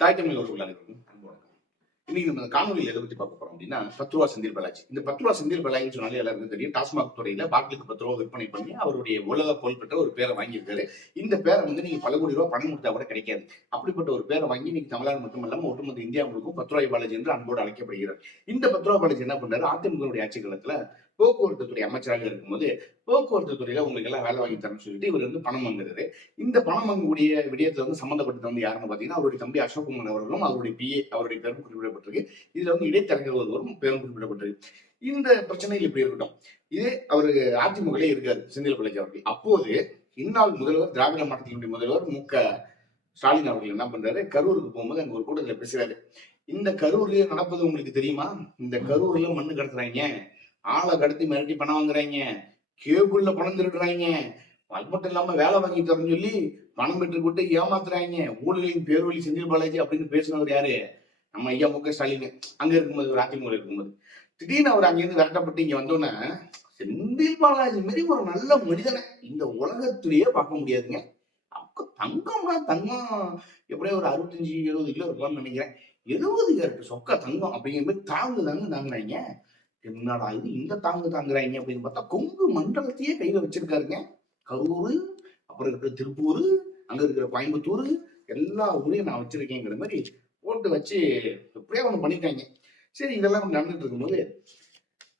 தாய் தமிழ் உறவுகள் அனைவருக்கும் அன்பு வணக்கம். இன்னைக்கு நம்ம காணொலியில் எதை பத்தி பார்க்க போறோம் அப்படின்னா 10 ரூபா செந்தில் பாலாஜி. இந்த 10 ரூபா செந்தில் பாலாஜின்னு சொன்னாலே எல்லாருக்கும் தெரியும். டாஸ்மாக் துறையில பாட்டிலுக்கு 10 ரூபா விற்பனை பண்ணி அவருடைய உலக புகழ்பெற்ற ஒரு பேரை வாங்கியிருக்காரு. இந்த பேரை வந்து நீங்க பல கோடி ரூபாய் பணம் கொடுத்தா கூட கிடைக்காது. அப்படிப்பட்ட ஒரு பேரை வாங்கி இன்னைக்கு தமிழ்நாடு மட்டுமல்லாம ஒட்டுமொத்த இந்தியா முழுக்கும் 10 ரூபாய் பாலாஜி என்று அன்போடு அழைக்கப்படுகிறார். இந்த 10 ரூபாய் பாலாஜி என்ன பண்றாரு? அதிமுக ஆட்சி காலத்துல போக்குவரத்து துறை அமைச்சராக இருக்கும்போது போக்குவரத்து துறையில உங்களுக்கு எல்லாம் வேலை வாங்கி தரணும்னு சொல்லிட்டு இவர் வந்து பணம் வாங்குறாரு. இந்த பணம் வாங்கக்கூடிய விடயத்துல வந்து சம்பந்தப்பட்டது வந்து யாருன்னு பாத்தீங்கன்னா அவருடைய தம்பி அசோக்குமார் அவர்களும் அவருடைய பிஏ அவருடைய பேரும் குறிப்பிடப்பட்டிருக்கு. இதுல வந்து இடைத்தரகர் ஒருவரும் பேரும் குறிப்பிடப்பட்டிருக்கு. இந்த பிரச்சனையில் இப்படி இருக்கட்டும். இதே அவரு அதிமுக இருக்காரு செந்தில் பாலாஜி அவர்கள். அப்போது இந்நாள் முதல்வர் திராவிட மாநிலத்தினுடைய முதல்வர் ஸ்டாலின் அவர்கள் என்ன பண்றாரு? கரூருக்கு போகும்போது அங்க ஒரு கூட்டத்துல பேசுறாரு. இந்த கரூர்ல நடப்பது உங்களுக்கு தெரியுமா? இந்த கரூர்ல மண்ணு கடத்துறாங்க, ஆளை கடத்தி மிரட்டி பணம் வாங்குறாங்க, கேபிள்ல பணம் திருடுறாங்க, அது மட்டும் இல்லாம வேலை வாங்கி தரன்னு சொல்லி பணம் பெற்று கொண்டு ஏமாத்துறாங்க. ஊழலின் பேர்வழி செந்தில் பாலாஜி அப்படின்னு பேசினவர் யாரு? நம்ம ஐயா ஸ்டாலின். அங்க இருக்கும்போது ஒரு அதிமுக இருக்கும்போது திடீர்னு அவர் அங்கிருந்து விரட்டப்பட்டு இங்க வந்தோன்னே செந்தில் பாலாஜி மாரி ஒரு நல்ல மனிதனை இந்த உலகத்திலேயே பார்க்க முடியாதுங்க. அப்ப தங்கம்னா தங்கம் எப்படியோ ஒரு 65-70 கிலோ இருப்பான்னு நினைக்கிறேன். 70 இருக்கு சொக்க தங்கம் அப்படிங்கிற மாதிரி தாங்குறாங்க. என்னடா இது இந்த தாங்குறாங்க அப்படின்னு பார்த்தா கொங்கு மண்டலத்தையே கையில வச்சிருக்காருங்க. கரூர், அப்புறம் இருக்கிற திருப்பூர், அங்க இருக்கிற கோயம்புத்தூர், எல்லா ஊரையும் நான் வச்சிருக்கேங்கிற மாதிரி போட்டு வச்சு எப்படியா ஒண்ணு பண்ணிட்டாங்க. சரி, இதெல்லாம் நடந்துட்டு இருக்கும்போது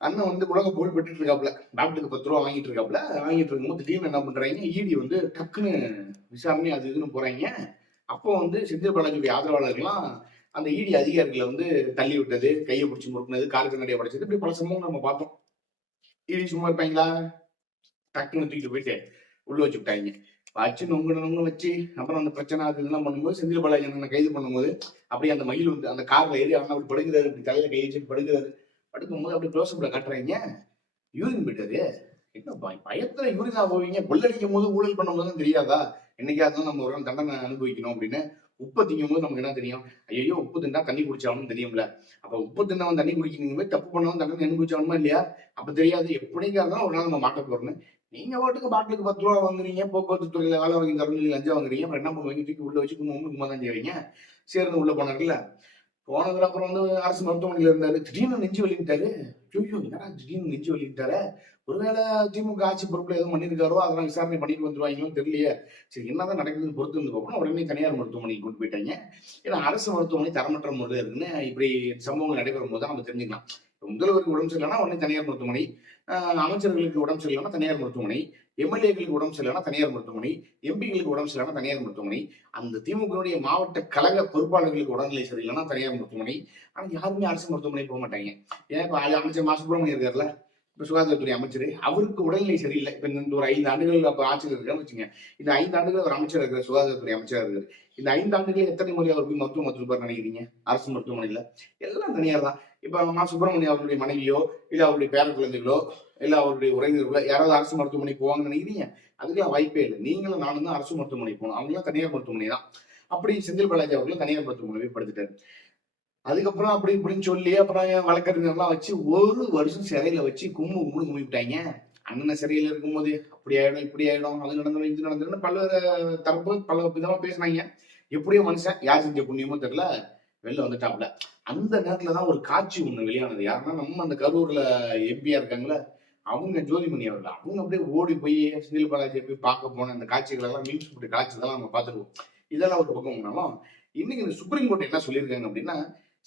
அண்ணன் வந்து உலக புகழ் பெற்றுட்டு இருக்காப்புல, டாக்டருக்கு 10 ரூபா வாங்கிட்டு இருக்கும்போது திடீர்னு என்ன பண்றாங்க? இடி வந்து டக்குன்னு விசாரணை அது இதுன்னு போறாங்க. அப்போ வந்து செந்தில் பாலாஜியுடைய ஆதரவாளர்கள்லாம் அந்த இடி அதிகாரிகளை வந்து தள்ளி விட்டது, கையை பிடிச்சி முறுக்குனது, காலுக்கு நடைய உடைச்சது, இப்படி பல சம்பவம் நம்ம பார்த்தோம். இடி சும்மா இருப்பாங்களா? டக்குன்னு தூக்கிட்டு போயிட்டு உள்ள வச்சு விட்டாங்க. வச்சு நொங்கு வச்சு அப்புறம் அந்த பிரச்சனை அது இதெல்லாம் பண்ணும்போது செந்தில் பாலாஜி அண்ணனை கைது பண்ணும்போது அப்படியே அந்த மயில் வந்து அந்த கார்ல ஏறி அண்ணன் அப்படி படுக்கிறாரு, இப்படி தலையில கை வச்சு படுக்கிறாரு. படுக்கும்போது அப்படி க்ளோஸ்அப்ல காட்டுறாங்க. யூரின் போயிட்டாரு. என்ன பயத்துல யூரினா போவீங்க? கொள்ளடிக்கும் போது ஊழல் பண்ணும்போது தெரியாதா என்னைக்காவது நம்ம ஒரு தண்டனை அனுபவிக்கணும் அப்படின்னு? உப்பு திங்கும் போது நமக்கு என்ன தெரியும்? ஐயோ உப்பு தின்னா தண்ணி குடிச்சாலும் தெரியும்ல. அப்ப உப்பு தின்னவன் தண்ணி குடிக்கணும், தப்பு பண்ணவன் தண்டனை அனுபவிச்சாலுமா இல்லையா? அப்ப தெரியாது. எப்படிங்கிறதான் ஒரு நாள் நம்ம மாட்ட போறோம்னு. நீங்க பாட்டுக்கு பாட்டிலுக்கு 10 ரூபா வாங்குறீங்க, போக்குவரத்து துறையில வேலை வாங்கி தரணும், லஞ்சம் வாங்குறீங்க, அப்புறம் என்ன பண்ணுவீங்க? தூக்கி உள்ள வச்சு கும்பா தான் செய்வீங்க. சேர்ந்து உள்ள போனாருல்ல. போனதுக்கு அப்புறம் வந்து அரசு மருத்துவமனையில இருந்தாரு. திடீர்னு நெஞ்சு வலிக்கிட்டாரு. ஐயோ என்னடா திடீர்னு நெஞ்சு வலிக்கிட்டாரு? ஒருவேளை திமுக ஆட்சி பொறுப்புல எதுவும் பண்ணிருக்காரோ, அதெல்லாம் விசாரணை பண்ணிட்டு வந்துருவாங்களோன்னு தெரியலையே. சரி, என்னதான் நடக்குதுன்னு பொறுத்து வந்து பார்க்கணும். உடனே தனியார் மருத்துவமனைக்கு கொண்டு போயிட்டாங்க. ஏன்னா அரசு மருத்துவமனை தரமற்ற முறையில் இருக்குன்னு இப்படி சம்பவங்கள் நடைபெறும் போது நம்ம தெரிஞ்சுக்கலாம். முதல்வருக்கு உடம்பு சரியில்லைன்னா உடனே தனியார் மருத்துவமனை, அமைச்சர்களுக்கு உடம்பு சரியில்லைன்னா தனியார் மருத்துவமனை, எம்எல்ஏக்களுக்கு உடம்பு சரியில்லைன்னா தனியார் மருத்துவமனை, எம்பிகளுக்கு உடம்பு சரியில்லைன்னா தனியார் மருத்துவமனை, அந்த திமுகவுடைய மாவட்ட கழக பொறுப்பாளர்களுக்கு உடல்நிலை சரியில்லைன்னா தனியார் மருத்துவமனை. ஆனா யாருமே அரசு மருத்துவமனை போக மாட்டாங்க. ஏன் இப்ப அமைச்சர் சுப்பிரமணியம் இருக்காருல்ல, இப்ப சுகாதாரத்துறை அமைச்சர், அவருக்கு உடல்நிலை சரியில்லை. இப்ப இந்த ஒரு 5 ஆண்டுகள் அப்ப ஆட்சியில் இருக்கான்னு வச்சுங்க. இந்த 5 ஆண்டுகள் அவர் அமைச்சர் இருக்கிற சுகாதாரத்துறை அமைச்சராக இருக்காரு. இந்த 5 ஆண்டுகள் எத்தனை முறை அவர் போய் மருத்துவம் பார்த்துருப்பாரு நினைக்கிறீங்க? அரசு மருத்துவமனையில எல்லாம் தனியார் தான். இப்ப சுப்பிரமணியம் அவருடைய மனைவியோ இல்ல அவருடைய பேர குழந்தைகளோ இல்ல அவருடைய உறவினர்களோ யாராவது அரசு மருத்துவமனைக்கு போவாங்கன்னு நினைக்கிறீங்க? அதுக்கெல்லாம் வாய்ப்பே இல்லை. நீங்களும் நானும் தான் அரசு மருத்துவமனைக்கு போகணும். அவங்களாம் தனியார் மருத்துவமனை தான். அப்படி செந்தில் பாலாஜி அவர்களும் தனியார் மருத்துவமனை போய் படுத்துட்டாரு. அதுக்கப்புறம் அப்படி இப்படின்னு சொல்லி அப்புறம் வழக்கறிஞர்லாம் வச்சு 1 வருஷம் சிறையில வச்சு கும்பிட்டு கும்பிட்டாங்க. அண்ணனை சிறையில இருக்கும்போது அப்படி ஆயிடும் இப்படி ஆயிடும், அது நடந்துடும் இது நடந்துடும் பல்வேறு தரப்பு பல விதமா பேசினாங்க. எப்படியோ மனுஷன் யார் செஞ்ச புண்ணியமோ தெரியல வெளில வந்துட்டாப்ல. அந்த நேரத்துலதான் ஒரு காட்சி ஒண்ணு வெளியானது. யாருன்னா நம்ம அந்த கரூர்ல எம்பியா இருக்காங்களே அவங்க ஜோதிமணி அவர்கள். அவங்க அப்படியே ஓடி போய் செந்தில் பாலாஜியை போய் பார்க்க போன அந்த காட்சிகள் எல்லாம் மீன்ஸ் போட்டு காட்சிகள்லாம் நம்ம பார்த்துருவோம். இதெல்லாம் ஒரு பக்கம் பண்ணாலும் இன்னைக்கு இந்த சுப்ரீம் கோர்ட் என்ன சொல்லியிருக்காங்க அப்படின்னா,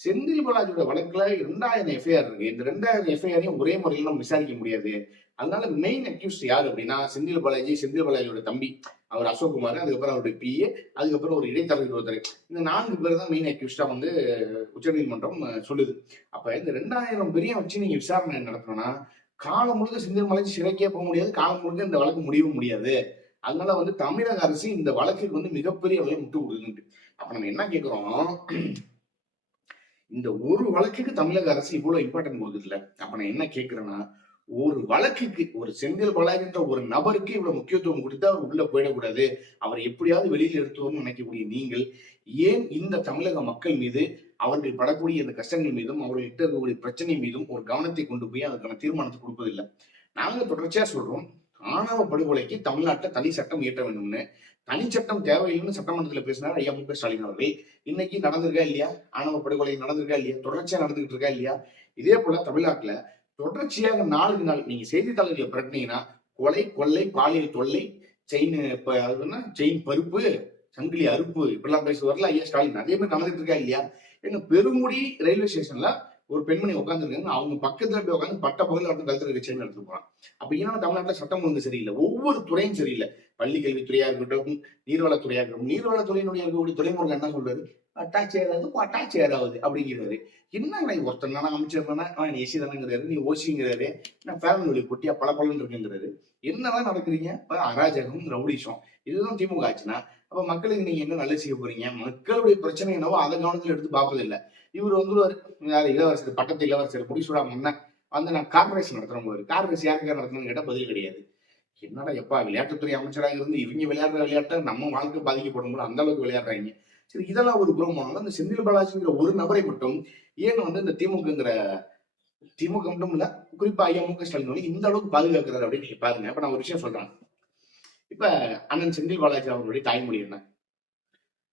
செந்தில் பாலாஜியோட வழக்குல 2000 எஃப்ஐஆர் இருக்கு. இந்த 2000 எஃப்ஐஆரையும் ஒரே முறையில் நம்ம விசாரிக்க முடியாது. அதனால மெயின் அக்யூஸ்ட் யாரு அப்படின்னா செந்தில் பாலாஜியோட தம்பி அவர் அசோக்குமார், அதுக்கப்புறம் அவருடைய பிஏ, அதுக்கப்புறம் ஒரு இடைத்தரகர் ஒருத்தர். இந்த 4 பேர் தான் மெயின் அக்யூஸ்டா வந்து உச்சநீதிமன்றம் சொல்லுது. அப்ப இந்த 2000 பேரையும் வச்சு நீங்க விசாரணை நடத்தணும்னா காலம் முழுக்க செந்தில் பாலாஜி சிறைக்கே போக முடியாது, காலம் முழுக்க இந்த வழக்கு முடியவும் முடியாது. அதனால வந்து தமிழக அரசு இந்த வழக்குக்கு வந்து மிகப்பெரிய அளவில் முட்டு கொடுக்குது. அப்ப நம்ம என்ன கேட்கிறோம்? இந்த ஒரு வழக்குக்கு தமிழக அரசு இவ்வளவு இம்பார்ட்டன்ட் கொடுக்குது இல்ல. அப்ப நான் என்ன கேட்கிறேன்னா, ஒரு வழக்குக்கு ஒரு செந்தில் பாலாஜின்ற ஒரு நபருக்கு இவ்வளவு முக்கியத்துவம் கொடுத்து அவர் உள்ள போயிடக்கூடாது, அவர் எப்படியாவது வெளியில் எடுத்துவோம்னு நினைக்கக்கூடிய நீங்கள் ஏன் இந்த தமிழக மக்கள் மீது அவர்கள் படக்கூடிய இந்த கஷ்டங்கள் மீதும் அவர்கள்ட்ட இருக்கக்கூடிய பிரச்சனை மீதும் ஒரு கவனத்தை கொண்டு போய் அதுக்கான தீர்மானத்தை கொடுப்பதில்லை? நாங்க தொடர்ச்சியா சொல்றோம், ஆணவ படுகொலைக்கு தமிழ்நாட்டில் தனி சட்டம் இயற்ற வேண்டும்னு. தனிச்சட்டம் தேவையில்லைன்னு சட்டமன்றத்துல பேசினார் ஐயா மு க ஸ்டாலின் அவர்கள். இன்னைக்கு நடந்திருக்கா இல்லையா? ஆணவ படுகொலை நடந்திருக்கா இல்லையா? தொடர்ச்சியா நடந்துகிட்டு இருக்கா இல்லையா? இதே போல தமிழ்நாட்டுல தொடர்ச்சியாக நாளுக்கு நாள் நீங்க செய்தித்தாள்களை பிரட்டினீங்கன்னா கொலை, கொள்ளை, பாலியல் தொல்லை, செயின் செயின் பருப்பு, சங்கிலி அறுப்பு இப்படிலாம் பேசுவார்ல ஐயா ஸ்டாலின். அதே மாதிரி நடந்துட்டு இருக்கா இல்லையா? எங்க பெருங்குடி ரயில்வே ஸ்டேஷன்ல ஒரு பெண்மணி உட்காந்துருக்காங்க. அவங்க பக்கத்துல போய் உட்காந்து பட்ட பகல வந்து கழுத்துல இருக்க செயின் எடுத்துட்டு போறான். அப்ப ஏன்னா தமிழ்நாட்டுல சட்டம் ஒழுங்கு சரியில்லை. ஒவ்வொரு துறையும் சரியில்லை. பள்ளி கல்வித்துறையா இருக்கட்டும், நீர்வளத்துறையா இருக்கட்டும். நீர்வளத்துறையினுடைய இருக்கக்கூடிய துறைமுருகன் என்ன சொல்றாரு? அட்டாச் ஏறாது, அட்டாச் ஏறாது அப்படிங்கிறாரு. என்ன ஒருத்தர் தானே அமைச்சர் தானே, எசி தானேங்கிறாரு, நீ ஓசிங்கிறாரு, நான் ஃபேமிலி பொட்டியா பல பலன் இருக்குங்கிறாரு. என்னதான் நடக்குறீங்க? இப்ப அராஜகம், ரவுடிசம் இதுதான் திமுக ஆச்சுன்னா அப்ப மக்களுக்கு நீங்க என்ன நல்லது செய்ய போறீங்க? மக்களுடைய பிரச்சனை என்னவோ அதை கவனத்துல எடுத்து பார்ப்பதில்லை. இவர் வந்துருவாரு, இளவரசர், பட்டத்து இளவரசர் முடிசூடா மன்னன் வந்து நான் கார்பரேஷன் நடத்துறேன் போது கார்பரேஷன் யாருக்காக நடத்தணும்னு கேட்டா பதில் கிடையாது. என்னடா எப்பா விளையாட்டுத்துறை அமைச்சராக இருந்து இவங்க விளையாடுற விளையாட்டை நம்ம வாழ்க்கை பாதிக்கப்படும் போது அந்த அளவுக்கு விளையாடுறாங்க. சரி, இதெல்லாம் ஒரு புறமானாலும் இந்த செந்தில் பாலாஜிங்கிற ஒரு நபரை மட்டும் ஏன் வந்து இந்த திமுக மட்டும் இல்ல, குறிப்பா ஐயா மு க ஸ்டாலின் இந்த அளவுக்கு பாதுகாக்கிறாரு அப்படின்னு நீங்க பாருங்க. இப்ப நான் ஒரு விஷயம் சொல்றேன். இப்ப அண்ணன் செந்தில் பாலாஜி அவர்களுடைய தாய்மொழி என்ன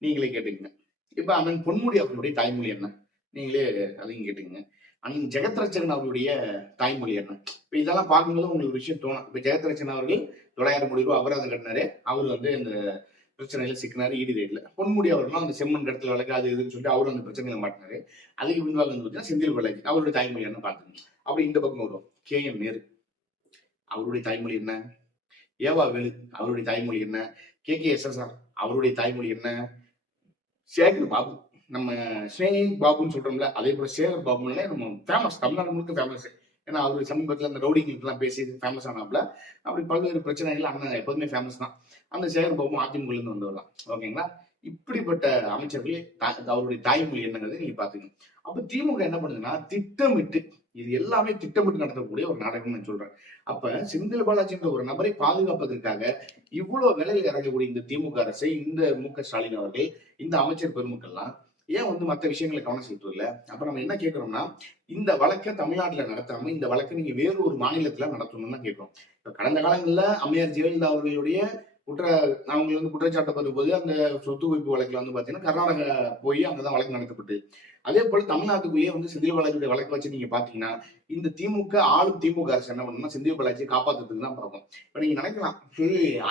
நீங்களே கேட்டுக்கங்க. இப்ப அண்ணன் பொன்முடி அவர்களுடைய தாய்மொழி என்ன நீங்களே அதையும் கேட்டுக்கங்க. அண்ணன் ஜெகத்ரட்சகன் அவர்களுடைய தாய்மொழி என்ன? இப்ப இதெல்லாம் பார்க்கும்போது உங்களுக்கு ஒரு விஷயம் தோணும். இப்ப ஜெகத்ரட்சகன் அவர்கள் 900 கோடி ரூபாய் அபராதம் கட்டினாரு. அவர் வந்து இந்த பிரச்சனையில சிக்கினாரு ஈடி ரேட்ல. பொன்முடி அவர்களும் அந்த செம்மண் கடத்தல் வழக்கு அது இதுன்னு சொல்லிட்டு அவரும் அந்த பிரச்சனையில மாட்டினாரு. அதுக்கு பின்பாக வந்து பார்த்தீங்கன்னா செந்தில் பாலாஜி அவருடைய தாய்மொழி என்ன பாத்துக்கணும். அப்படி இந்த பக்கம் வருவோம். KM நேரு அவருடைய தாய்மொழி என்ன? ஏவா வேலு அவருடைய தாய்மொழி என்ன? KKSSR அவருடைய தாய்மொழி என்ன? சேகர் பாபு, நம்ம ஸ்னேக் பாபுன்னு சொல்றோம்ல, அதே போல சேகர் பாபுன்னு நம்ம ஃபேமஸ், தமிழ்நாடு முழுக்க ஃபேமஸ். ஏன்னா அவரு சமீபத்தில் அந்த ரவுடிங்களுக்கு எல்லாம் பேசி ஃபேமஸ் ஆனாப்ல. அப்படி பல்வேறு பிரச்சனைகள் அண்ணன் எப்போதுமே ஃபேமஸ் தான். அந்த சேகர் பாபு அதிமுக இருந்து வந்தவர் தான். ஓகேங்களா? இப்படிப்பட்ட அமைச்சர்கள் அவருடைய தாய்மொழி என்னங்கிறது நீங்க பாத்துக்கணும். அப்ப திமுக என்ன பண்ணுதுன்னா திட்டமிட்டு, இது எல்லாமே திட்டமிட்டு நடத்தக்கூடிய ஒரு நாடகம் நான் சொல்றேன். அப்ப செந்தில் பாலாஜி என்ற ஒரு நபரை பாதுகாப்பதற்காக இவ்வளவு விலையில் இறங்கக்கூடிய இந்த திமுக அரசை, இந்த மு க ஸ்டாலின் அவர்கள், இந்த அமைச்சர் பெருமக்கள்லாம் ஏன் வந்து மற்ற விஷயங்களை கவனம் செலுத்துவதில்ல? அப்ப நம்ம என்ன கேட்கிறோம்னா, இந்த வழக்கை தமிழ்நாட்டுல நடத்தாம இந்த வழக்கை நீங்க வேறு ஒரு மாநிலத்துல நடத்தணும்னு தான் கேட்கிறோம். இப்ப கடந்த காலங்கள்ல அம்மையார் ஜெயலலிதா அவர்களுடைய அவங்க வந்து குற்றச்சாட்டப்பட்ட போது அந்த சொத்து குவிப்பு வழக்குல வந்து பாத்தீங்கன்னா கர்நாடகா போய் அங்கதான் வழக்கு நடத்தப்பட்டு, அதே போல தமிழ்நாட்டுக்குள்ளேயே வந்து செந்தில் பாலாஜியுடைய வழக்கு வச்சு நீங்க பாத்தீங்கன்னா இந்த திமுக அரசு என்ன பண்ணணும்னா செந்தில் பாலாஜியை காப்பாத்துறதுக்கு தான் பார்க்கும். இப்ப நீங்க நினைக்கலாம்,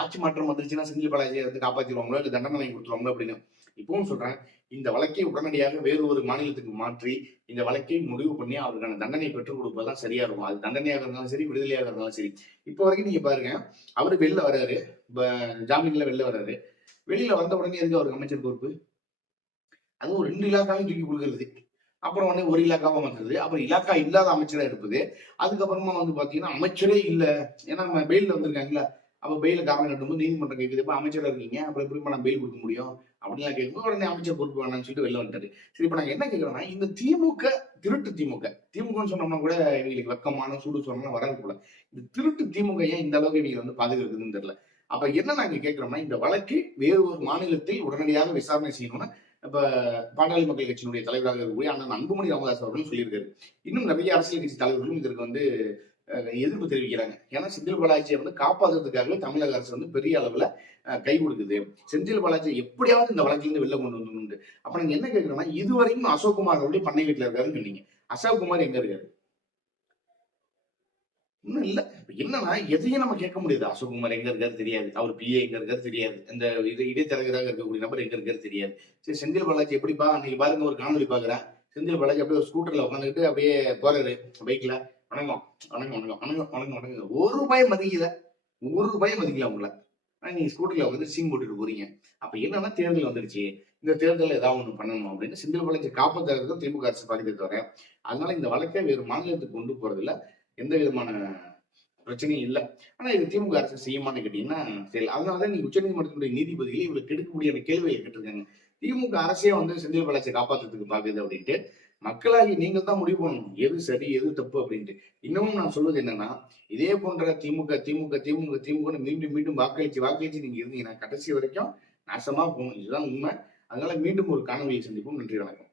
ஆட்சி மாற்றம் வந்துருச்சுன்னா செந்தில் பாலாஜியை வந்து காப்பாத்திடுவாங்களோ இல்ல தண்டனை வாங்கி கொடுத்துருவாங்களோ அப்படின்னு. இப்பவும் சொல்றேன், இந்த வழக்கை உடனடியாக வேறு ஒரு மாநிலத்துக்கு மாற்றி இந்த வழக்கை முடிவு பண்ணி அவருக்கான தண்டனை பெற்றுக் கொடுப்பதுதான் சரியா இருக்கும். அது தண்டனையாக இருந்தாலும் சரி, விடுதலையாக இருந்தாலும் சரி. இப்போ வரைக்கும் நீங்க பாருங்க, அவரு வெளில வர்றாரு, ஜாமீன்ல வெளில வர்றாரு. வெளியில வந்த உடனே எதுக்கு அவருக்கு அமைச்சர் பொறுப்பு? அதுவும் 2 இலாக்காவையும் தூக்கி கொடுக்கறது. அப்புறம் வந்து ஒரு இலாக்காவா மாத்துறது, அப்புறம் இலாக்கா இல்லாத அமைச்சரா இருப்பது. அதுக்கப்புறமா வந்து பாத்தீங்கன்னா அமைச்சரே இல்ல, ஏன்னா நம்ம பெயில வந்திருக்காங்களா, அப்ப பெயில காரணம் கட்டும்போது நீதிமன்றம் கேட்குது, இப்ப அமைச்சரா இருக்கீங்க, அப்புறம் எப்படி நான் பெயில் கொடுக்க முடியும் அப்படின்லாம் கேட்கும்போது உடனே அமைச்சர் பொறுப்பு வேணாம்னு சொல்லிட்டு வெளில வந்துட்டாரு. சரி, இப்ப நாங்க என்ன கேட்கிறோம்னா, இந்த திருட்டு திமுகன்னு சொன்னோம்னா கூட இவங்களுக்கு வெக்கமான சூடு சொன்னா வராது போல. இந்த திருட்டு திமுக ஏன் இந்த அளவுக்கு இவங்க வந்து பாதுகாக்குதுன்னு தெரியல. அப்ப என்ன நாங்க கேட்கிறோம்னா, இந்த வழக்கு வேறு ஒரு மாநிலத்தில் உடனடியாக விசாரணை செய்யணும்னு இப்ப பாட்டாளி மக்கள் கட்சியினுடைய தலைவராக இருக்கக்கூடிய அண்ணன் அன்புமணி ராமதாஸ் அவர்களும் சொல்லியிருக்காரு. இன்னும் நிறைய அரசியல் கட்சி தலைவர்களும் இதற்கு வந்து எதிர்ப்பு தெரிவிக்கிறாங்க. ஏன்னா செந்தில் பாலாஜியை வந்து காப்பாற்றுறதுக்காகவே தமிழக அரசு வந்து பெரிய அளவுல கை கொடுக்குது. செந்தில் பாலாஜி எப்படியாவது இந்த வழக்கிலிருந்து வெளில கொண்டு வந்து. அப்ப நாங்க என்ன கேட்கிறோம்னா, இதுவரையும் அசோக்குமார் அவருடைய பண்ணை வீட்டுல இருக்காருன்னு சொன்னீங்க. அசோக்குமார் எங்க இருக்காரு? இன்னும் இல்ல. என்னன்னா எதையும் நம்ம கேட்க முடியாது. அசோக்குமார் எங்க இருக்காரு தெரியாது, அவர் PA எங்க இருக்காரு தெரியாது, இந்த இடைத்தரகராக இருக்கக்கூடிய நபர் எங்க இருக்காரு தெரியாது. சரி, செந்தில் பாலாஜி எப்படிப்பா அன்னைக்கு பாருங்க ஒரு காணொலி பாக்குறேன். செந்தில் பாலாஜி அப்படியே ஒரு ஸ்கூட்டர்ல உட்காந்துக்கிட்டு அப்படியே போறாரு பைக்ல. வணக்கம் வணக்கம் வணக்கம் வணக்கம் வணக்கம் வணக்கம். ஒரு ரூபாய் மதிக்கல உங்களை. நீங்க ஸ்கூட்டர்ல உட்காந்து சீன் போட்டுட்டு போறீங்க. அப்ப என்னன்னா தேர்தல் வந்துருச்சு, இந்த தேர்தலில் ஏதாவது ஒண்ணு பண்ணணும் அப்படின்னு செந்தில் பாலாஜி காப்பாற்றுறதுக்கு திமுக அரசு பாதிக்க தவிர, அதனால இந்த வழக்கை வேறு மாநிலத்துக்கு கொண்டு போறதுல எந்த விதமான பிரச்சனையும் இல்லை. ஆனா இது திமுக அரசு செய்யுமான்னு கேட்டீங்கன்னா தெரியல. அதனாலதான் நீங்க உச்சநீதிமன்றத்துடைய நீதிபதிகளை இவங்களுக்கு எடுக்கக்கூடிய கேள்வியை கேட்டிருக்காங்க. திமுக அரசே வந்து செந்தில் பாலாஜியை காப்பாற்றுறதுக்கு பாக்குது அப்படின்ட்டு மக்களாகி நீங்கள் தான் முடிவு பண்ணணும் எது சரி எது தப்பு அப்படின்ட்டு. இன்னமும் நான் சொல்வது என்னன்னா, இதே போன்ற திமுக மீண்டும் மீண்டும் வாக்களிச்சு நீங்க இருந்தீங்கன்னா கடைசி வரைக்கும் நாசமா போகணும். இதுதான் உண்மை. அதனால மீண்டும் ஒரு காணொலியை சந்திப்போம். நன்றி, வணக்கம்.